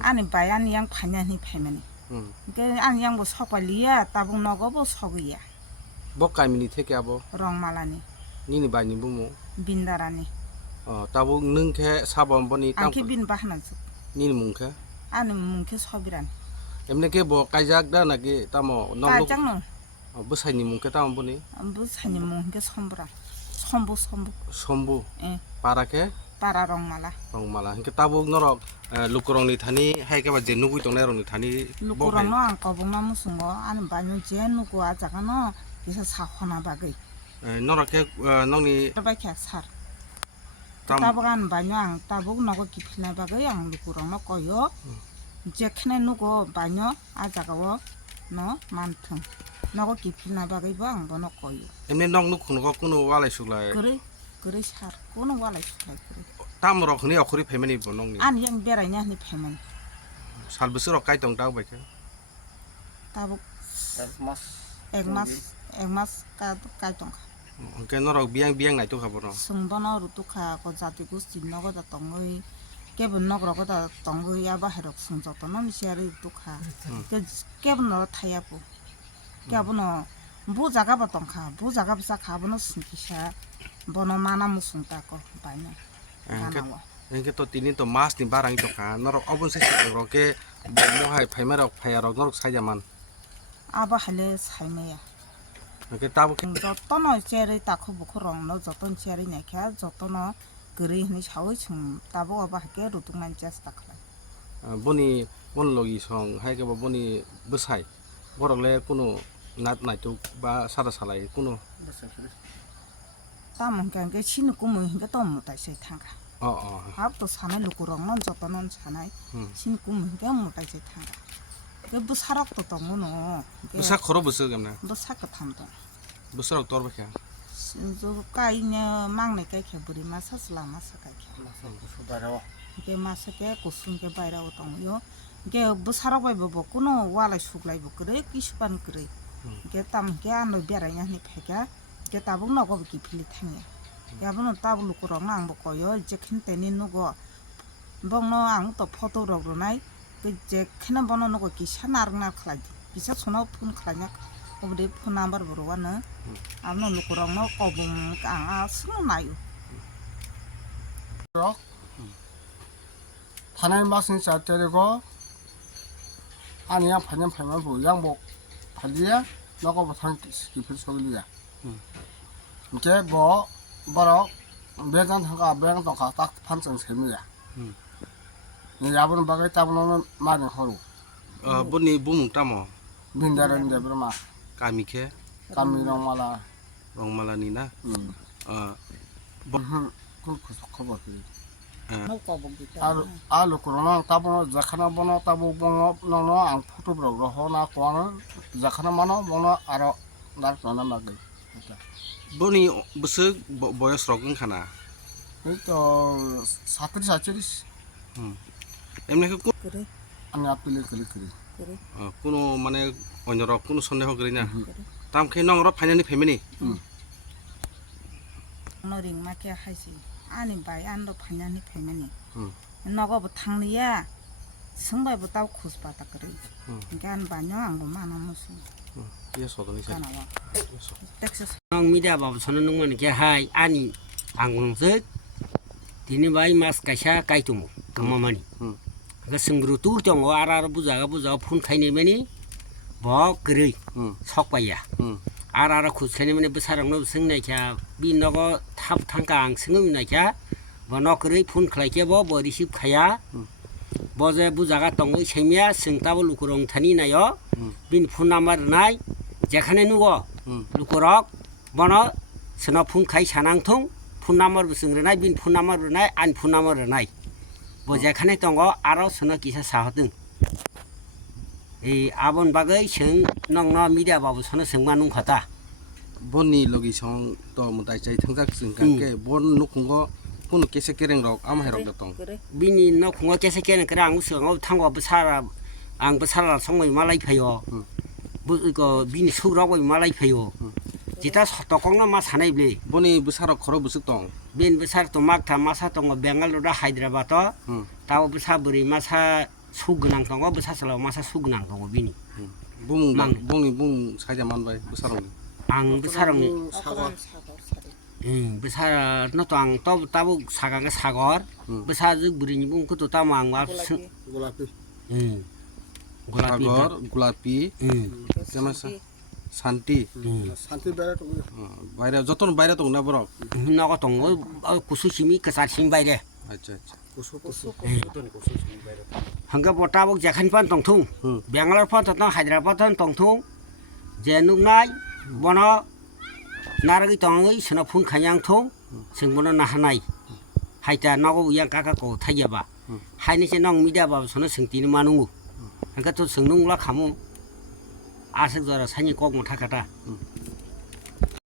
아니 바야니 양 파냐니 패면이 그 아니 양뭐 석발리야 따봉 너거보 석이야 Bokai mini take abo. 롱말라니 Nini bai ni bumu. 빈다라니 Tabo nung ke sabon boni tam. 안키 빈 바하나서 Nini mung ke. 아니 뭉케 섭이란 Emne ke bo kajak da na ke tamo nong lu. 까장노 Besai ni mung ke tam boni. 뭐 사니 뭉케 선부라 선부 Sombu. 예 Para ke. 빠라 롱말라 Rong mala. Ke tabo norok lukurong ni thani hai ke ba jenu gui tong na rong ni thani. 루꾸랑노 안 꺼봉나 무슨 거 아니 바뇨 제 누구 아자가노 그래서 사화나 바기 Norok ke nong ni 저밖에 살 tam. 따보간 바뇨 안 따보고 너고 깊이나 바기 양 루꾸랑노 꺼요 이제 큰애 누구 바뇨 아자가워 너 많든 너고 깊이나 바기 방 번호 꺼요 Emne nong lu kuno ko kuno wala sulai. 그래 살 꼬는 와라 있어 그래 Tam rok ni okuri family bo nong ni. 아니 양 베라냐 니 패면 Sal besar kai tong tau bai ke. 따보 액마스 까동 Ke norok biang nai tu khaboro. 승번호 루투카 고자티고 신노고다 동의 깨분 너그러고다 동의 야바 해럭 승적도 놈 시야리 루투카 그 깨분 너 타야부 깨분어 부자가바 동카 부자가바 가분어 승기샤 번호 마나 무슨 따고 바냐 가나워 Ke to tini to mas ni barang to ka norok obun se ro ke mo hai phaima rok phaya rok norok sai jaman. 아바 할래 삶이야 Ke tabo ke 저또너 제리 따코 부코롱 너 저떤 제리 내캬 저또너 그리 니 샤오이 층 따보 아바 할게 루퉁만 제스 따크라 boni bon logi song hai ke boni besai. Borok le kuno nat nai tu ba sara salai kuno. 따문 게 치는 꿈을 hinga 또 못할 수 있단가 아또 사내 루꾸롱 저또는 사내 신 꿈을 hinga 못할 수 있단가 그 사락도 동무노 Busa khoro busa gemna. 뭐 사까 탐도 Busa rok tor ba kya. 저 까이냐 막내 깨게 부리 마사슬라 마사까게 이게 마사게 고순게 바이라고 동요 이게 뭐 사라고 해 보고는 와라 숙라이 그래 기슈반 그래 이게 땀게 안로 비라냐 니 패가 이게 따봉 나고 기 필리 탕이야 야분은 따블 루꾸랑 안 먹고요 이제 큰때니 누구 먹노 안또 포도로로 나이 그 이제 큰한 번은 누구 기샤 나르나 클라지 기샤 손아 푼 클라냐 우리 폰 넘버 보러와는 아무 루꾸랑 너 거봉 아 스무 나요 파는 맛은 짜짜리고 아니야 파는 파면 뭐 양복 팔리야 너가 못한 깊은 소리야 이게 뭐 뭐라 매장 한가 매장 동가 딱 판정 셈이야 이 야부는 바가 따보는 많이 하루 Boni bumung tamo. 민다는 데 브마 Kami ke 감미랑 말아 rong mala ni na. 그 커버 너 거봉기 알로 코로나 따보는 자카나 보나 따보 보나 너너 안 포토 브로 허나 거는 자카나 마나 보나 알아 날 전화 막게 Boni busa boyos rok ng khana. 또 사투리 사투리 Emne ke 그래 아니 앞에 그래 그래 kuno mane onyorok kuno sonne ho gri na. Tam ke nong ro phanya ni family. 너링 마게 하시 아니 바이 안도 파냐니 패면이 너가 뭐 탕리야 성바이부 따고 코스바다 그래 이게 안 바뇨 안고 많아 무슨 Yes so ni sa. 가나와 텍사스 Nong media babu sono nung man ke hai ani angong se tini bai mas kaisa kai tumu kamamani ga singru tur tong arar buja phun khaini mani bo kri sok paya arar khu sene mani besarang no singnai kya bi nogo thap thangkang singum na kya bo no kri phun khlai ke bo receive khaya bo je buja ga tong chemia singta bo lukurong thani na yo bin phun number nai যেখানে 누고 루코럭 번호 스너 푼카이 사낭통 푼나머로 승르나이 빈 푼나머로나이 안 푼나머로나이 뭐 제খানে 동거 알아 스너 기사 사하등 이 아본 박의 성 넉너 미디어 바부 스너 성만웅 거다 Boni logi song to mutai chai thangsak sing kan ke bon nu khungo kuno kese kereng rok am hai rok datong. 그래 비니 너 공어 깨세께는 그래 안 웃어 탕고 부사라 안 부사라 성의 말라이 페요 뭐 이거 비니 서라고 말라이 페요 지다 서떡공나 마 사나이블 Boni busa rok khoro busuk tong. bin besar to makta masa to bengaluru hyderabad to taw besar beri masa 수근ang dong besasalaw masa sugunang dong bini 붕 망. 붕이 붕 사이자 만바이 부사롱 ang besarong 사과 besar no tang to tabu sagang sagor besar juk burini bung kutu tamang wa 골라피 gulapi 사거 골라피 제마사 산티 산티 베라 또 বাইরে যতন বাইরে তো না বড় nago tong kusu simi kesar sim baire আচ্ছা আচ্ছা 고소 고소 hangga botabok jakhan pan tong thung bangalore pan tong hyderabad pan tong thung je nungnai bono naragi tongoi seno phun khanyang thung singbono nahanai haita nago yang kaka ko thayaba haini se nong media ba sono singtini manungu hangga to singnungla khamu asek jara sani kok motha kata